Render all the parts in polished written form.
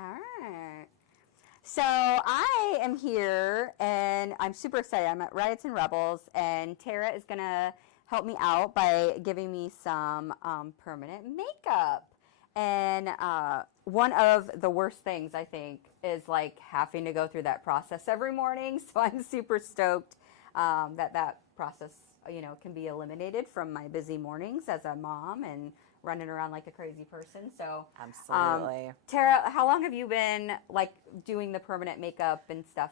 All right. So I am here and I'm super excited. I'm at Riots and Rebels, and Tara is going to help me out by giving me some permanent makeup. And one of the worst things, I think, is like having to go through that process every morning. So I'm super stoked that process, can be eliminated from my busy mornings as a mom and running around like a crazy person. So absolutely. Tara, how long have you been like doing the permanent makeup and stuff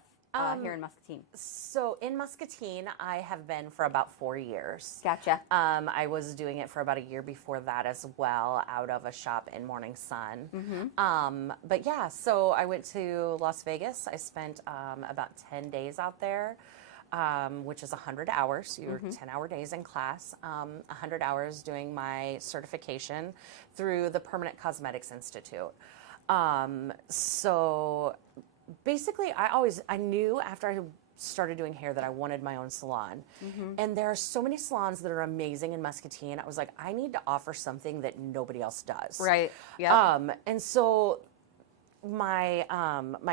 here in Muscatine? So in Muscatine, I have been for about 4 years. Gotcha. I was doing it for about a year before that as well, out of a shop in Morning Sun. But yeah, so I went to Las Vegas. I spent about 10 days out there. Which is 100 hours. You're 10-hour days in class, 100 hours doing my certification through the Permanent Cosmetics Institute. So basically, I knew after I started doing hair that I wanted my own salon. And there are so many salons that are amazing in Muscatine. I was like, I need to offer something that nobody else does. Right. Yeah. And so my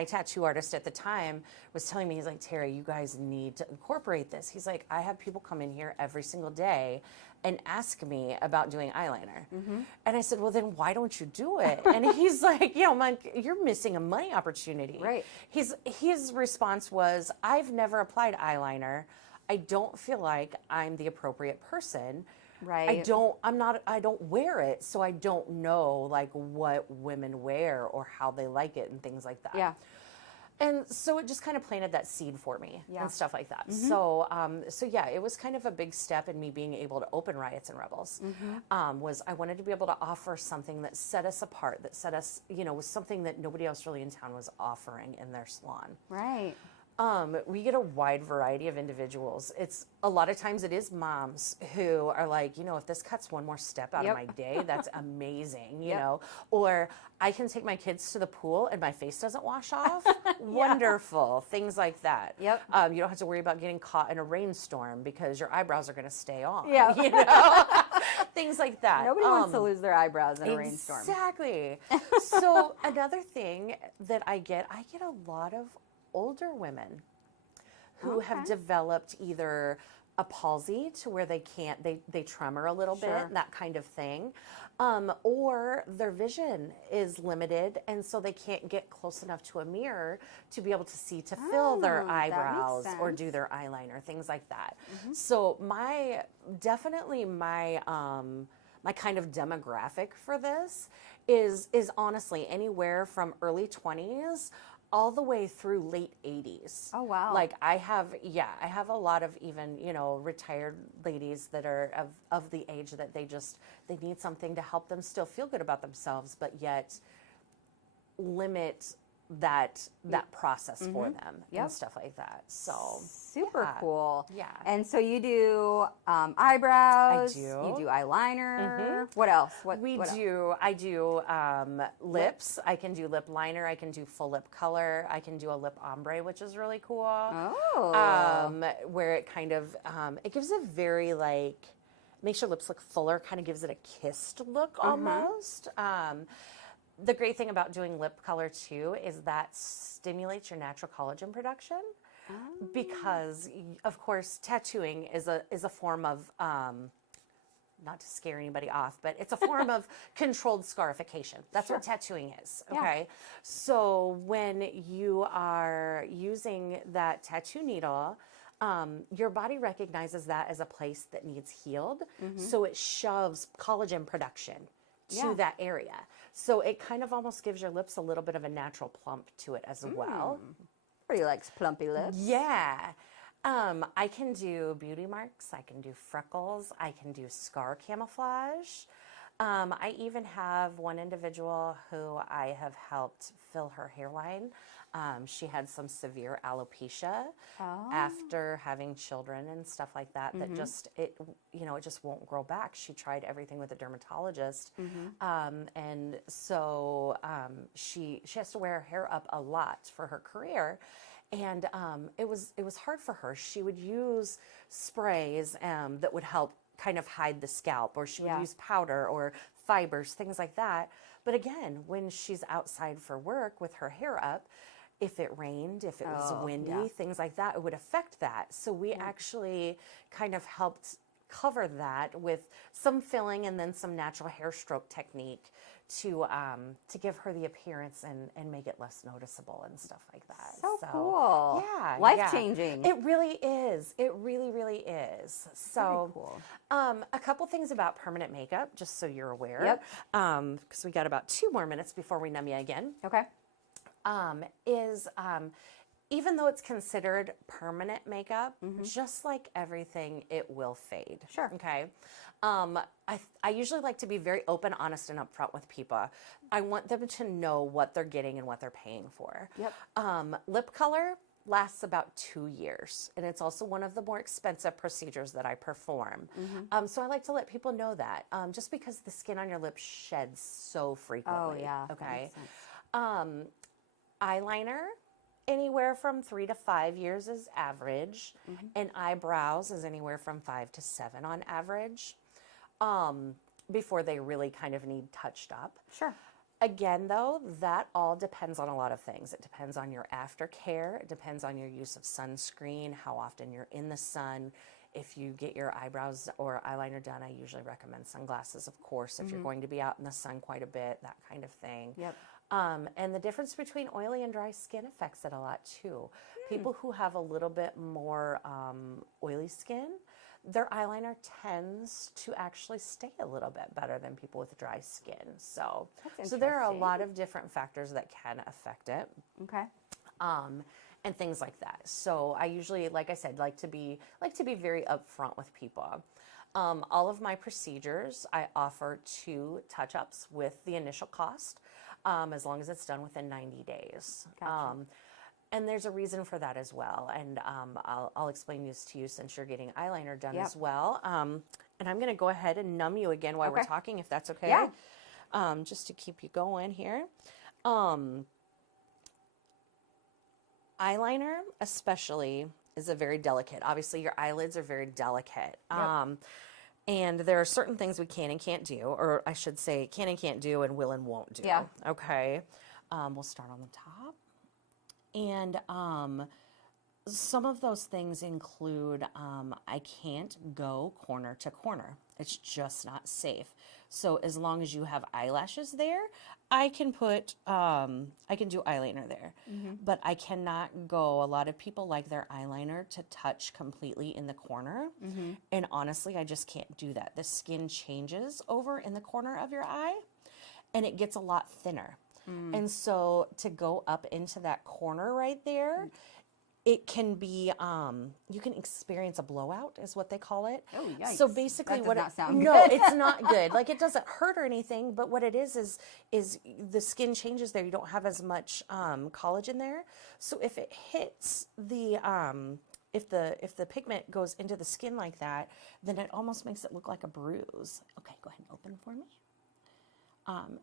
tattoo artist at the time was telling me, he's like, Terry, you guys need to incorporate this. He's like, I have people come in here every single day and ask me about doing eyeliner. And I said, well, then why don't you do it? And he's like, you're missing a money opportunity. Right. His response was, I've never applied eyeliner. I don't feel like I'm the appropriate person. Right. I don't wear it, so I don't know like what women wear or how they like it and things like that. Yeah. And so it just kind of planted that seed for me and stuff like that. So yeah, it was kind of a big step in me being able to open Riots and Rebels. Was I wanted to be able to offer something that set us apart, that set us, was something that nobody else really in town was offering in their salon. Right. We get a wide variety of individuals. It's a lot of times it is moms who are like, if this cuts one more step out of my day, that's amazing, you know, or I can take my kids to the pool and my face doesn't wash off. Wonderful. Things like that. Yep. You don't have to worry about getting caught in a rainstorm because your eyebrows are going to stay on. Yeah. Things like that. Nobody wants to lose their eyebrows in a rainstorm. Exactly. So another thing that I get a lot of older women who have developed either a palsy to where they can't, they tremor a little bit, that kind of thing, or their vision is limited and so they can't get close enough to a mirror to be able to see to fill their eyebrows or do their eyeliner, things like that. So my kind of demographic for this is honestly anywhere from early 20s all the way through late 80s. Oh, wow. Like I have a lot of even, retired ladies that are of the age that they need something to help them still feel good about themselves, but yet limit that process for them and stuff like that. So super cool. Yeah. And so you do eyebrows. I do. You do eyeliner. What else? I do lips. I can do lip liner. I can do full lip color. I can do a lip ombre, which is really cool. Oh. Where it kind of it gives a very makes your lips look fuller. Kind of gives it a kissed look almost. The great thing about doing lip color too is that stimulates your natural collagen production, because of course tattooing is a form of not to scare anybody off, but it's a form of controlled scarification. That's what tattooing is. Okay, so when you are using that tattoo needle, your body recognizes that as a place that needs healed, so it shoves collagen production to that area. So it kind of almost gives your lips a little bit of a natural plump to it as well. Pretty likes plumpy lips. Yeah. I can do beauty marks. I can do freckles. I can do scar camouflage. I even have one individual who I have helped fill her hairline. She had some severe alopecia after having children and stuff like that. That just it just won't grow back. She tried everything with a dermatologist, and so she has to wear her hair up a lot for her career. And it was hard for her. She would use sprays that would help kind of hide the scalp, or she would use powder or fibers, things like that. But again, when she's outside for work with her hair up, if it rained, if it was windy, things like that, it would affect that. So we actually kind of helped cover that with some filling and then some natural hair stroke technique to give her the appearance and make it less noticeable and stuff like that. So cool. Yeah. Life-changing. It really is. It really, really is. So Very cool. a couple things about permanent makeup, just so you're aware. Because we got about 2 more minutes before we numb you again. Okay. Even though it's considered permanent makeup, just like everything, it will fade. Sure. Okay. I usually like to be very open, honest, and upfront with people. I want them to know what they're getting and what they're paying for. Yep. Lip color lasts about 2 years, and it's also one of the more expensive procedures that I perform. So I like to let people know that, just because the skin on your lips sheds so frequently. Oh, yeah. Okay. Eyeliner, anywhere from 3 to 5 years is average, and eyebrows is anywhere from 5 to 7 on average, before they really kind of need touched up. Sure. Again, though, that all depends on a lot of things. It depends on your aftercare. It depends on your use of sunscreen, how often you're in the sun. If you get your eyebrows or eyeliner done, I usually recommend sunglasses, of course, if you're going to be out in the sun quite a bit, that kind of thing. Yep. And the difference between oily and dry skin affects it a lot too. People who have a little bit more oily skin, their eyeliner tends to actually stay a little bit better than people with dry skin. So there are a lot of different factors that can affect it. Okay. And things like that. So I usually, like I said, like to be very upfront with people. All of my procedures, I offer 2 touch-ups with the initial cost, as long as it's done within 90 days. Gotcha. And there's a reason for that as well. And I'll explain this to you since you're getting eyeliner done as well. And I'm going to go ahead and numb you again while we're talking, if that's okay. Yeah. Just to keep you going here. Eyeliner especially is a very delicate. Obviously, your eyelids are very delicate. And there are certain things we can and can't do, or I should say can and can't do and will and won't do. Yeah. Okay. We'll start on the top. And some of those things include I can't go corner to corner. It's just not safe. So as long as you have eyelashes there, I can put, I can do eyeliner there, but I cannot go. A lot of people like their eyeliner to touch completely in the corner. And honestly, I just can't do that. The skin changes over in the corner of your eye and it gets a lot thinner. And so to go up into that corner right there, it can be, you can experience a blowout is what they call it. Oh, yikes. So basically that does not sound no, good. it's not good. Like it doesn't hurt or anything, but what it is the skin changes there. You don't have as much collagen there. So if it hits the, if the pigment goes into the skin like that, then it almost makes it look like a bruise. Okay, go ahead and open for me.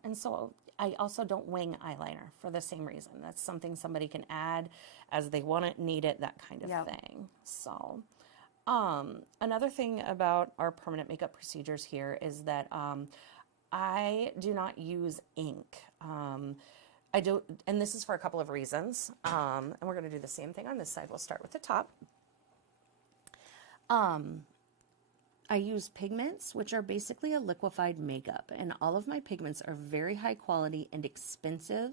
And so I also don't wing eyeliner for the same reason. That's something somebody can add as they want it, need it, that kind of thing. So another thing about our permanent makeup procedures here is that I do not use ink. I don't, and this is for a couple of reasons. And we're going to do the same thing on this side. We'll start with the top. I use pigments, which are basically a liquefied makeup, and all of my pigments are very high quality and expensive.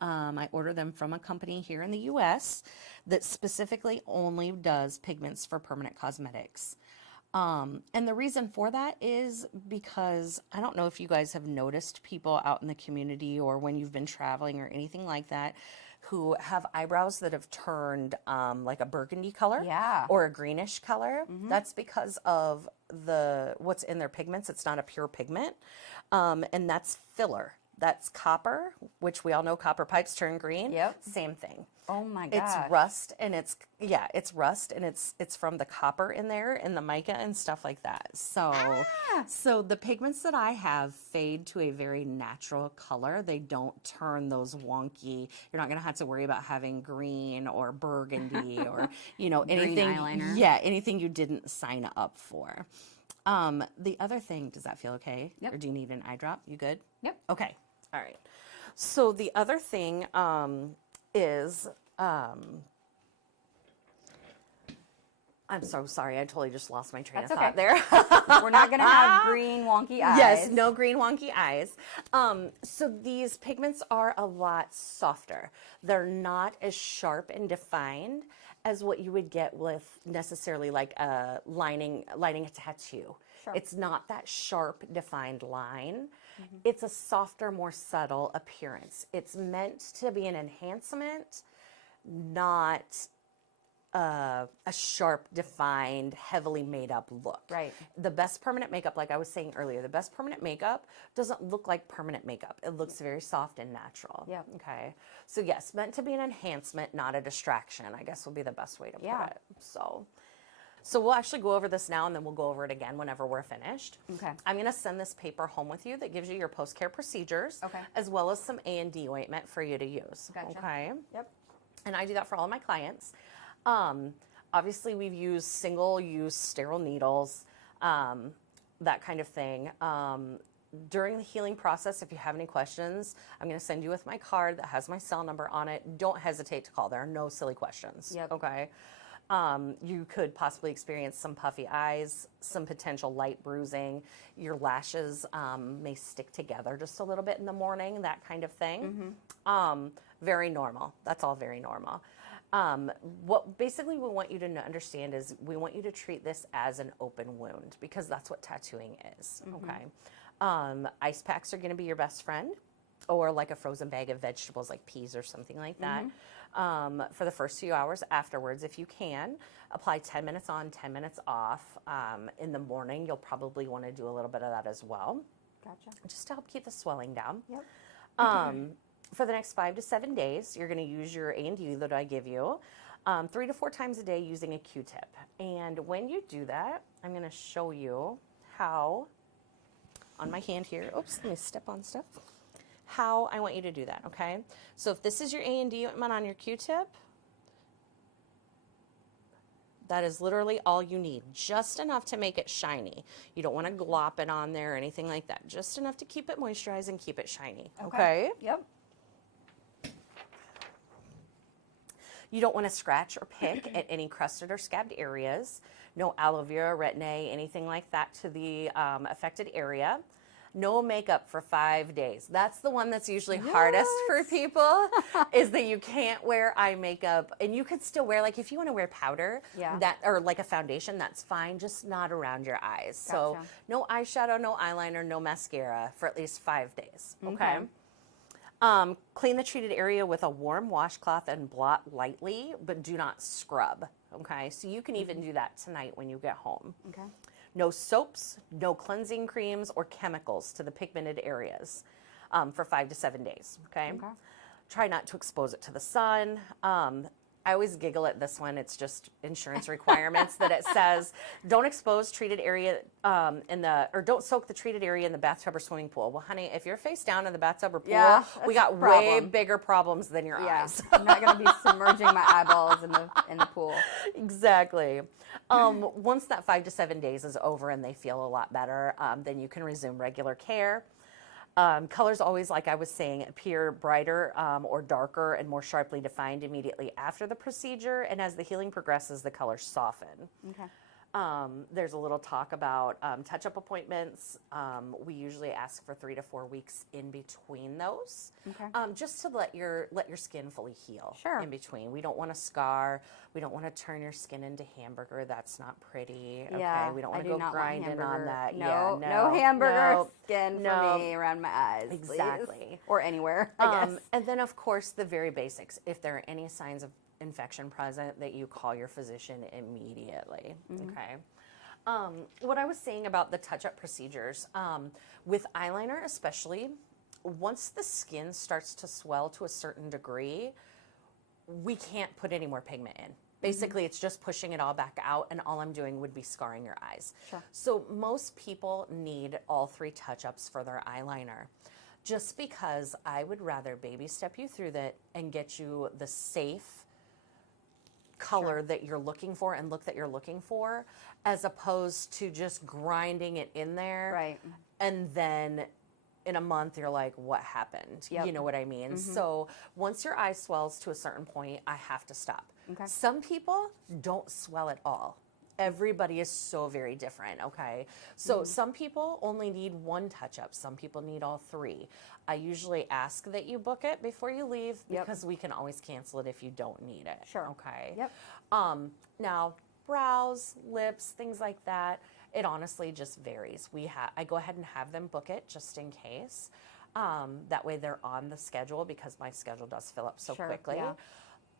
I order them from a company here in the US that specifically only does pigments for permanent cosmetics. And the reason for that is because I don't know if you guys have noticed people out in the community or when you've been traveling or anything like that who have eyebrows that have turned like a burgundy color or a greenish color. That's because of what's in their pigments. It's not a pure pigment, and that's filler. That's copper, which we all know copper pipes turn green. Same thing. Oh my gosh. It's rust, and it's rust, and it's from the copper in there and the mica and stuff like that. So, so the pigments that I have fade to a very natural color. They don't turn those wonky. You're not going to have to worry about having green or burgundy or anything. Green eyeliner. Yeah, anything you didn't sign up for. The other thing, does that feel okay? Yep. Or do you need an eye drop? You good? Yep. Okay. All right. So the other thing is, I'm so sorry. I totally just lost my train That's of okay. thought there. We're not going to have green wonky eyes. Yes, no green wonky eyes. So these pigments are a lot softer. They're not as sharp and defined as what you would get with necessarily like a lining a tattoo. Sure. It's not that sharp defined line. It's a softer, more subtle appearance. It's meant to be an enhancement, not a sharp, defined, heavily made up look. Right. The best permanent makeup, like I was saying earlier, the best permanent makeup doesn't look like permanent makeup. It looks very soft and natural. Yeah. Okay. So yes, meant to be an enhancement, not a distraction, I guess would be the best way to put it. So we'll actually go over this now, and then we'll go over it again whenever we're finished. Okay. I'm going to send this paper home with you that gives you your post-care procedures, Okay. as well as some A&D ointment for you to use. Gotcha. Okay. Yep. And I do that for all of my clients. Obviously, we've used single-use sterile needles, that kind of thing. During the healing process, if you have any questions, I'm going to send you with my card that has my cell number on it. Don't hesitate to call. There are no silly questions. Yep. Okay. You could possibly experience some puffy eyes, some potential light bruising. Your lashes may stick together just a little bit in the morning, that kind of thing. Very normal. That's all very normal. What basically we want you to understand is we want you to treat this as an open wound, because that's what tattooing is. Okay. Ice packs are going to be your best friend, or like a frozen bag of vegetables like peas or something like that. For the first few hours afterwards, if you can, apply 10 minutes on, 10 minutes off. In the morning, you'll probably want to do a little bit of that as well. Gotcha. Just to help keep the swelling down. Yep. For the next 5 to 7 days, you're going to use your A&D that I give you 3 to 4 times a day using a Q-tip. And when you do that, I'm going to show you how, on my hand here, oops, let me step on stuff, how I want you to do that, okay? So if this is your A&D ointment on your Q-tip, that is literally all you need, just enough to make it shiny. You don't want to glop it on there or anything like that, just enough to keep it moisturized and keep it shiny, okay? Yep. You don't want to scratch or pick at any crusted or scabbed areas. No aloe vera, retin-A, anything like that to the affected area. No makeup for 5 days. That's the one that's usually hardest for people, is that you can't wear eye makeup. And you could still wear, like if you want to wear powder, that or like a foundation, that's fine, just not around your eyes. So no eyeshadow, no eyeliner, no mascara for at least 5 days. Okay. Clean the treated area with a warm washcloth and blot lightly, but do not scrub. Okay, so you can even do that tonight when you get home. Okay. No soaps, no cleansing creams or chemicals to the pigmented areas for 5 to 7 days. Okay. Try not to expose it to the sun. I always giggle at this one. It's just insurance requirements that it says don't expose treated area or don't soak the treated area in the bathtub or swimming pool. Well, honey, if you're face down in the bathtub or pool, we got way bigger problems than your eyes. I'm not going to be submerging my eyeballs in the pool. Exactly. Once that 5 to 7 days is over and they feel a lot better, then you can resume regular care. Colors always, like I was saying, appear brighter or darker and more sharply defined immediately after the procedure, and as the healing progresses, the colors soften. Okay. There's a little talk about touch-up appointments. We usually ask for 3 to 4 weeks in between those, just to let your skin fully heal in between. We don't want to scar. We don't want to turn your skin into hamburger. That's not pretty. Okay, Yeah, we don't want to go grinding on that. No, no hamburger skin for me around my eyes. Exactly. Please. Or anywhere, I guess. And then, of course, the very basics. If there are any signs of infection present, that you call your physician immediately. Okay. What I was saying about the touch-up procedures, with eyeliner especially, once the skin starts to swell to a certain degree, we can't put any more pigment in. Basically, it's just pushing it all back out, and all I'm doing would be scarring your eyes. Sure. So most people need all 3 touch-ups for their eyeliner, just because I would rather baby step you through that and get you the safe color that you're looking for and look that you're looking for, as opposed to just grinding it in there. Right. And then in a month, you're like, what happened? Yep. You know what I mean? So once your eye swells to a certain point, I have to stop. Okay. Some people don't swell at all. Everybody is so very different, okay? So some people only need one touch-up. Some people need all three. I usually ask that you book it before you leave because we can always cancel it if you don't need it. Sure. Okay? Yep. Now, brows, lips, things like that, it honestly just varies. I go ahead and have them book it just in case. That way they're on the schedule because my schedule does fill up so quickly. Yeah.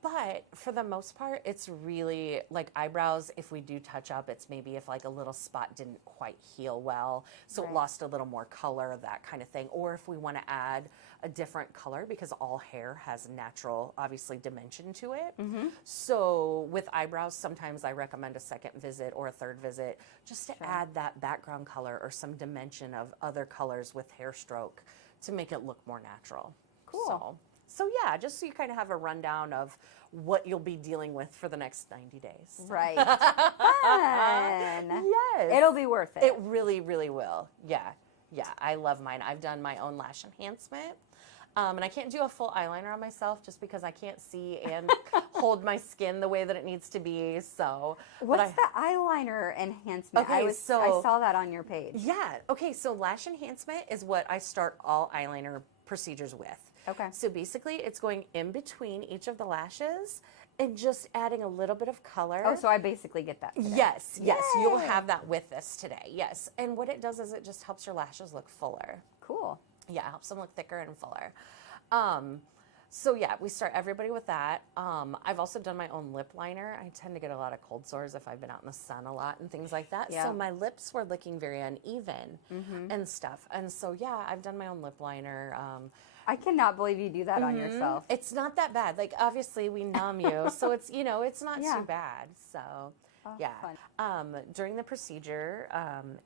But for the most part, it's really like eyebrows. If we do touch up, it's maybe if like a little spot didn't quite heal well, so it lost a little more color, that kind of thing. Or if we want to add a different color because all hair has natural, obviously, dimension to it. So with eyebrows, sometimes I recommend a second visit or a third visit just to add that background color or some dimension of other colors with hair stroke to make it look more natural. Cool. So yeah, just so you kind of have a rundown of what you'll be dealing with for the next 90 days. Right. Fun. Yes. It'll be worth it. It really, really will. Yeah. Yeah. I love mine. I've done my own lash enhancement. And I can't do a full eyeliner on myself just because I can't see and hold my skin the way that it needs to be. So What's the eyeliner enhancement? Okay, I so- saw that on your page. yeah. Okay. So lash enhancement is what I start all eyeliner procedures with. Okay. So basically, it's going in between each of the lashes and just adding a little bit of color. Oh, so I basically get that today. Yes, yes, you'll Yay. have that with this today. Yes, and what it does is it just helps your lashes look fuller. Cool. Yeah, it helps them look thicker and fuller. So yeah, we start everybody with that. I've also done my own lip liner. I tend to get a lot of cold sores if I've been out in the sun a lot and things like that. Yeah. So my lips were looking very uneven and stuff. And so yeah, I've done my own lip liner. I cannot believe you do that on yourself. It's not that bad. Like obviously we numb you, so it's it's not Yeah. too bad. So yeah. fun. During the procedure,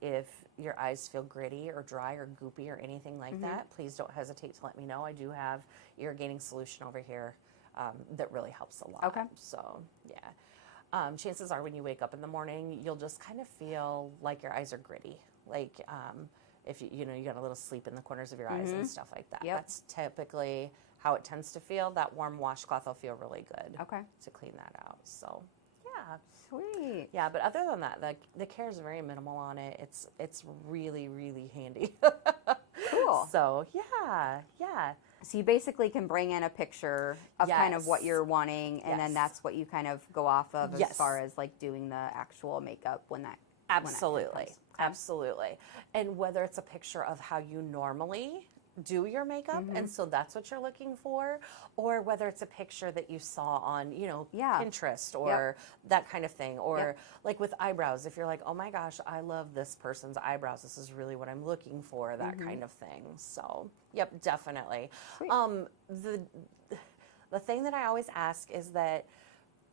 if your eyes feel gritty or dry or goopy or anything like that, please don't hesitate to let me know. I do have irrigating solution over here that really helps a lot. Okay. So yeah. Chances are when you wake up in the morning, you'll just kind of feel like your eyes are gritty. Like if you got a little sleep in the corners of your eyes and stuff like that. Yep. That's typically how it tends to feel. That warm washcloth will feel really good Okay. to clean that out. So yeah. Sweet. Yeah, but other than that, the care is very minimal on it. It's really, really handy. Cool. So yeah. So you basically can bring in a picture of kind of what Yes. you're wanting, and then Yes. that's what you kind of go off of as Yes. far as like doing the actual makeup when that Absolutely. comes. Absolutely. And whether it's a picture of how you normally do your makeup, and so that's what you're looking for, or whether it's a picture that you saw on, Yeah. Pinterest or that kind of thing, or like with eyebrows, if you're like, oh my gosh, I love this person's eyebrows, this is really what I'm looking for, that kind of thing. So, yep, definitely. Sweet. The thing that I always ask is that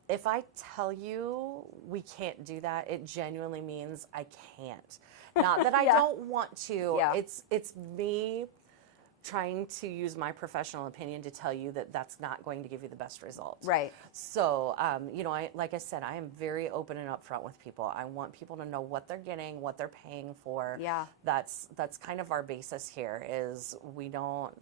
if I tell you we can't do that, it genuinely means I can't. Not that I Yeah. don't want to. Yeah. It's me trying to use my professional opinion to tell you that that's not going to give you the best results. Right. So, like I said, I am very open and upfront with people. I want people to know what they're getting, what they're paying for. Yeah. That's kind of our basis here. Is we don't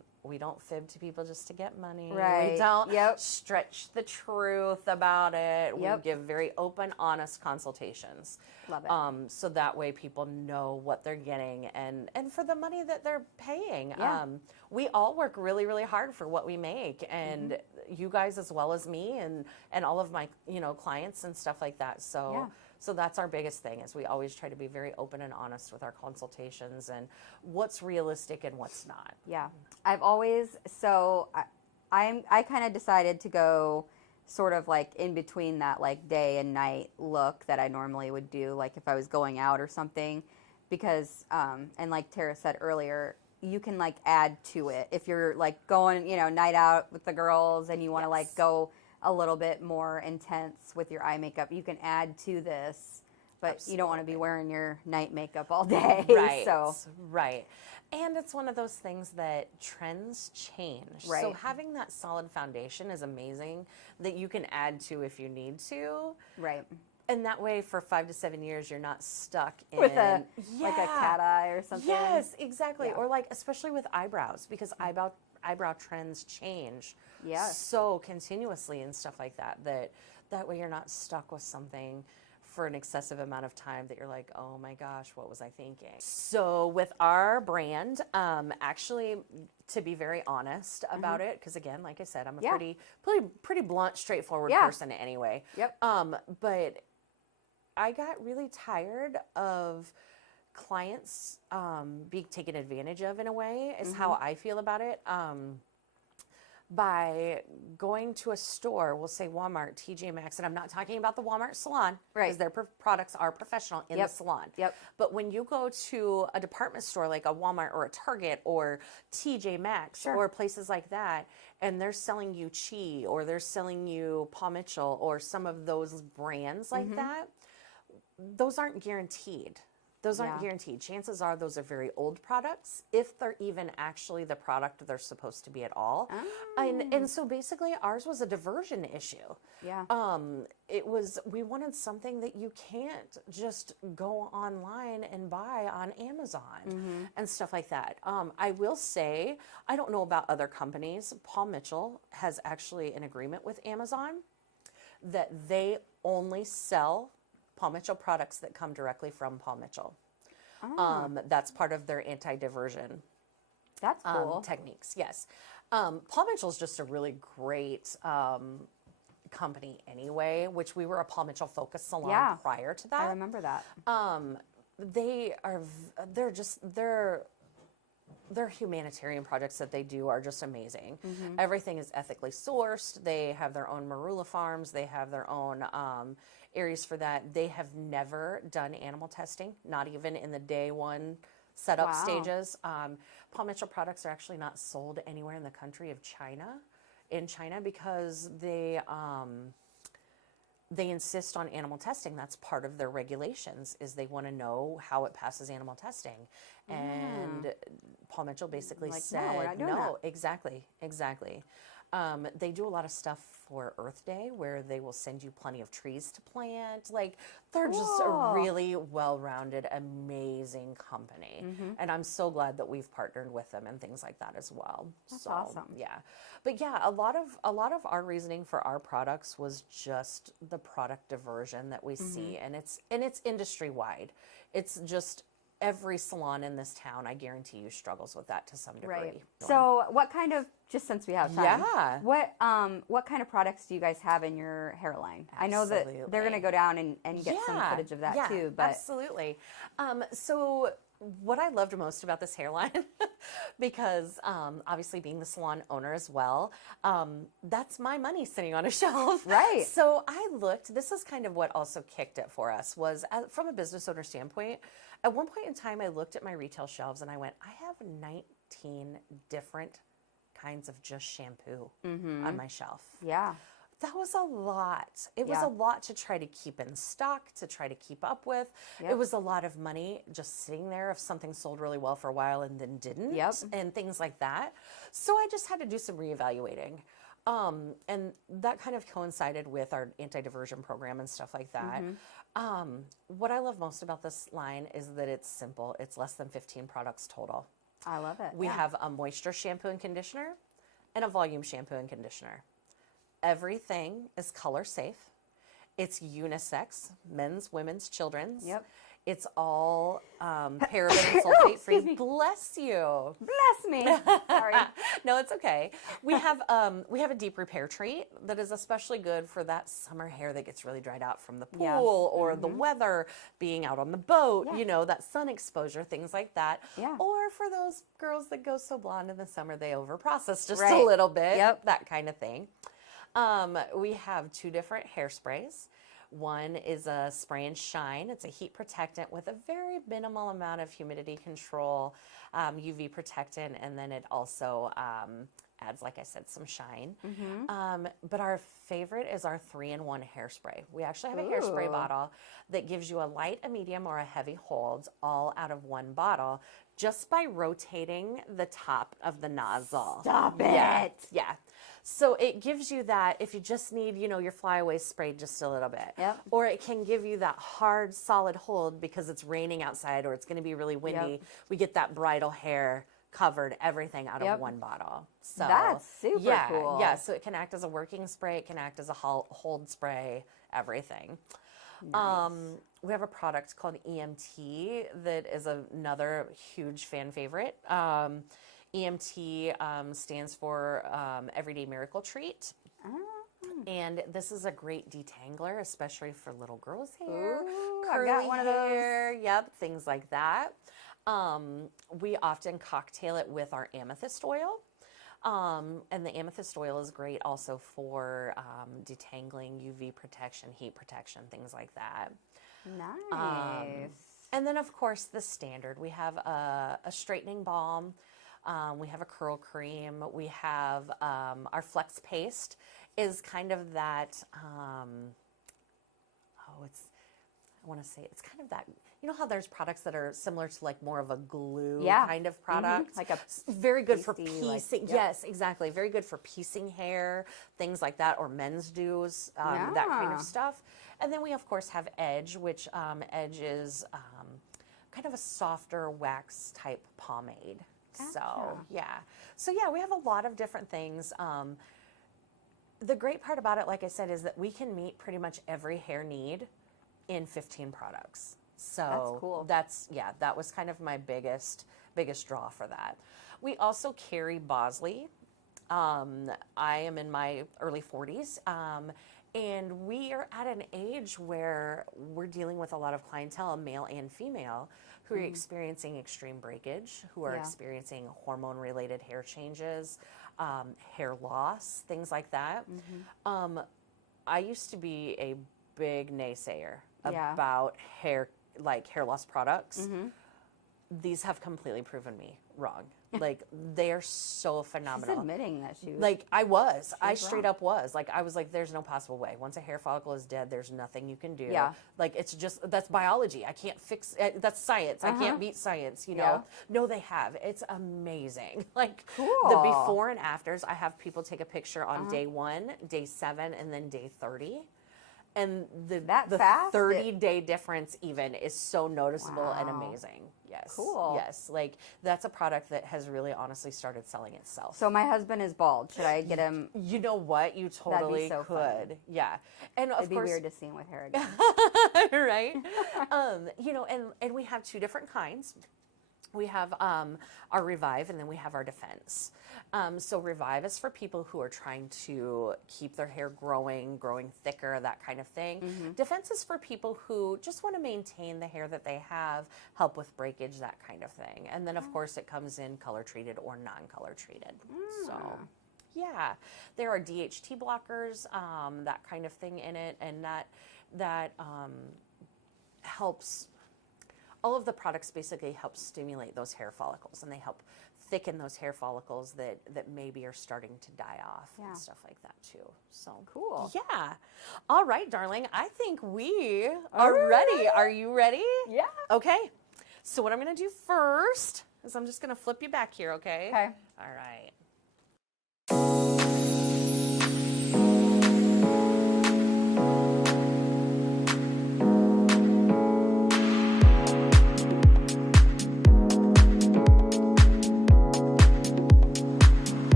fib to people just to get money. Right. We don't Yep. stretch the truth about it. Yep. We give very open, honest consultations. Love it. So that way people know what they're getting and for the money that they're paying. Yeah. We all work really, really hard for what we make, and you guys as well as me and all of my clients and stuff like that. So. Yeah. So that's our biggest thing is we always try to be very open and honest with our consultations and what's realistic and what's not. Yeah. I've always, I kind of decided to go sort of like in between that like day and night look that I normally would do, like if I was going out or something, because, and like Tara said earlier, you can like add to it. If you're like going, night out with the girls and you want to like go a little bit more intense with your eye makeup, you can add to this, but you don't want to be wearing your night makeup all day. Right. So Right. And it's one of those things that trends change. Right. So having that solid foundation is amazing that you can add to if you need to. right. And that way, for 5 to 7 years, you're not stuck in With like a cat eye or something. Yes, exactly. Yeah. Or like, especially with eyebrows, because eyebrow trends change Yes. so continuously and stuff like that. That way, you're not stuck with something for an excessive amount of time that you're like, oh my gosh, what was I thinking? So with our brand, actually, to be very honest about it, because again, like I said, I'm a pretty blunt, straightforward person anyway. Yep. But I got really tired of clients being taken advantage of in a way, is how I feel about it. By going to a store, we'll say Walmart, TJ Maxx, and I'm not talking about the Walmart salon, because their products are professional in the salon. Yep. But when you go to a department store like a Walmart or a Target or TJ Maxx or places like that, and they're selling you Chi or they're selling you Paul Mitchell or some of those brands like that, those aren't guaranteed. Those aren't guaranteed. Chances are those are very old products, if they're even actually the product they're supposed to be at all. And so basically ours was a diversion issue. Yeah. We wanted something that you can't just go online and buy on Amazon and stuff like that. I will say, I don't know about other companies. Paul Mitchell has actually an agreement with Amazon that they only sell Paul Mitchell products that come directly from Paul Mitchell. That's part of their anti-diversion That's cool. techniques. Yes. Paul Mitchell's just a really great company anyway, which we were a Paul Mitchell focused salon prior to that. I remember that. Their humanitarian projects that they do are just amazing. Everything is ethically sourced. They have their own marula farms. They have their own areas for that. They have never done animal testing, not even in the day one setup stages. Paul Mitchell products are actually not sold anywhere in the country of in China, because they insist on animal testing. That's part of their regulations, is they want to know how it passes animal testing. And Paul Mitchell basically said, no, we're not doing that. Exactly. They do a lot of stuff for Earth Day, where they will send you plenty of trees to plant. Like, they're just a really well-rounded, amazing company. And I'm so glad that we've partnered with them and things like that as well. That's awesome. Yeah. But yeah, a lot of our reasoning for our products was just the product diversion that we see. And it's industry-wide. It's just every salon in this town, I guarantee you, struggles with that to some degree. Right. So what kind of, just since we have time, what kind of products do you guys have in your hairline? I know that they're going to go down and get some footage of that too. But absolutely. So what I loved most about this hairline, because obviously being the salon owner as well, that's my money sitting on a shelf. Right. So I looked, this is kind of what also kicked it for us, was from a business owner standpoint. At one point in time, I looked at my retail shelves and I went, I have 19 different kinds of just shampoo on my shelf. Yeah. That was a lot. It was a lot to try to keep in stock, to try to keep up with. Yep. It was a lot of money just sitting there if something sold really well for a while and then didn't, and things like that. So I just had to do some reevaluating. And that kind of coincided with our anti-diversion program and stuff like that. What I love most about this line is that it's simple. It's less than 15 products total. I love it. We have a moisture shampoo and conditioner and a volume shampoo and conditioner. Everything is color safe. It's unisex, men's, women's, children's. Yep. It's all paraben and sulfate free. Bless you. Bless me. Sorry. No, it's okay. We have a deep repair treat that is especially good for that summer hair that gets really dried out from the pool or the weather, being out on the boat, you know, that sun exposure, things like that. Yeah. Or for those girls that go so blonde in the summer, they overprocess just a little bit. That kind of thing. We have 2 different hairsprays. One is a spray and shine. It's a heat protectant with a very minimal amount of humidity control, UV protectant, and then it also adds, like I said, some shine. Mm-hmm. But our favorite is our 3-in-1 hairspray. We actually have a hairspray Ooh. bottle that gives you a light, a medium, or a heavy hold all out of one bottle just by rotating the top of the nozzle. Stop Yeah, it. yeah. So it gives you that if you just need, you know, your flyaway sprayed just a little bit. Yep. Or it can give you that hard, solid hold because it's raining outside or it's going to be really windy. Yep. We get that bridal hair covered, everything out Yep. of one bottle. So That's super yeah, cool. Yeah, so it can act as a working spray, it can act as a hold spray, everything. Nice. We have a product called EMT that is another huge fan favorite. EMT stands for Everyday Miracle Treat. And this is a great detangler, especially for little girls' hair, Ooh, curly I got one of those. hair, yep, things like that. We often cocktail it with our amethyst oil. And the amethyst oil is great also for detangling, UV protection, heat protection, things like that. Nice. And then, of course, the standard. We have a straightening balm. We have a curl cream. We have our flex paste is kind of that, I want to say, it's kind of that, you know how there's products that are similar to like more of a glue kind of product? Like a very good for pasty, piecing. like, yep. Yes, exactly. Very good for piecing hair, things like that, or men's do's, that kind Yeah. of stuff. And then we, of course, have Edge, which Edge is kind of a softer wax type pomade. So, Gotcha. yeah. So, yeah, we have a lot of different things. The great part about it, like I said, is that we can meet pretty much every hair need in 15 products. So That's cool. that was kind of my biggest draw for that. We also carry Bosley. I am in my early 40s, and we are at an age where we're dealing with a lot of clientele, male and female, who are experiencing extreme breakage, who are Yeah. experiencing hormone-related hair changes, hair loss, things like that. I used to be a big naysayer Yeah. about hair loss products. These have completely proven me wrong. Like, they are so She's phenomenal. admitting that she was. Like, I was straight wrong. up was. Like, I was like, there's no possible way. Once a hair follicle is dead, there's nothing you can do. Yeah. Like, it's just, that's biology. I can't fix it. That's science. I can't beat science, you know? Yeah. No, they have. It's amazing. Like, the Cool. before and afters, I have people take a picture on day 1, day 7, and then day 30. And the fast? 30-day difference even is so noticeable and Wow. amazing. Yes. Cool. Yes. Like, that's a product that has really honestly started selling itself. So my husband is bald. Should I get him? You know what? You totally so could. funny. Yeah. And of It'd be course, weird to see him with hair again. right? You know, and we have 2 different kinds. We have our Revive, and then we have our Defense. So Revive is for people who are trying to keep their hair growing thicker, that kind of thing. Defense is for people who just want to maintain the hair that they have, help with breakage, that kind of thing. And then, of course, it comes in color treated or non-color treated. So, yeah, there are DHT blockers, that kind of thing in it, and that helps. All of the products basically help stimulate those hair follicles, and they help thicken those hair follicles that maybe are starting to die off Yeah. and stuff like that too. So Cool. Yeah. All right, darling. I think we are ready. Are you ready? Yeah. Okay. So what I'm going to do first is I'm just going to flip you back here, okay? Okay. All right.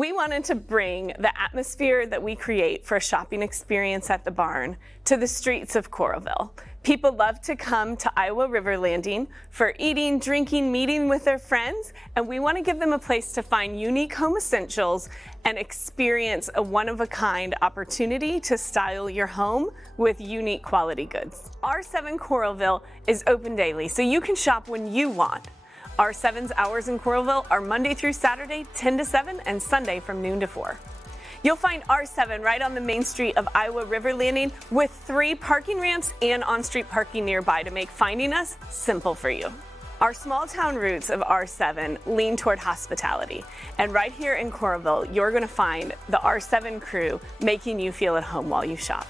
We wanted to bring the atmosphere that we create for a shopping experience at the barn to the streets of Coralville. People love to come to Iowa River Landing for eating, drinking, meeting with their friends, and we want to give them a place to find unique home essentials and experience a one-of-a-kind opportunity to style your home with unique quality goods. R7 Coralville is open daily, so you can shop when you want. R7's hours in Coralville are Monday through Saturday, 10 to 7, and Sunday from noon to 4. You'll find R7 right on the main street of Iowa River Landing with 3 parking ramps and on-street parking nearby to make finding us simple for you. Our small town roots of R7 lean toward hospitality, and right here in Coralville, you're going to find the R7 crew making you feel at home while you shop.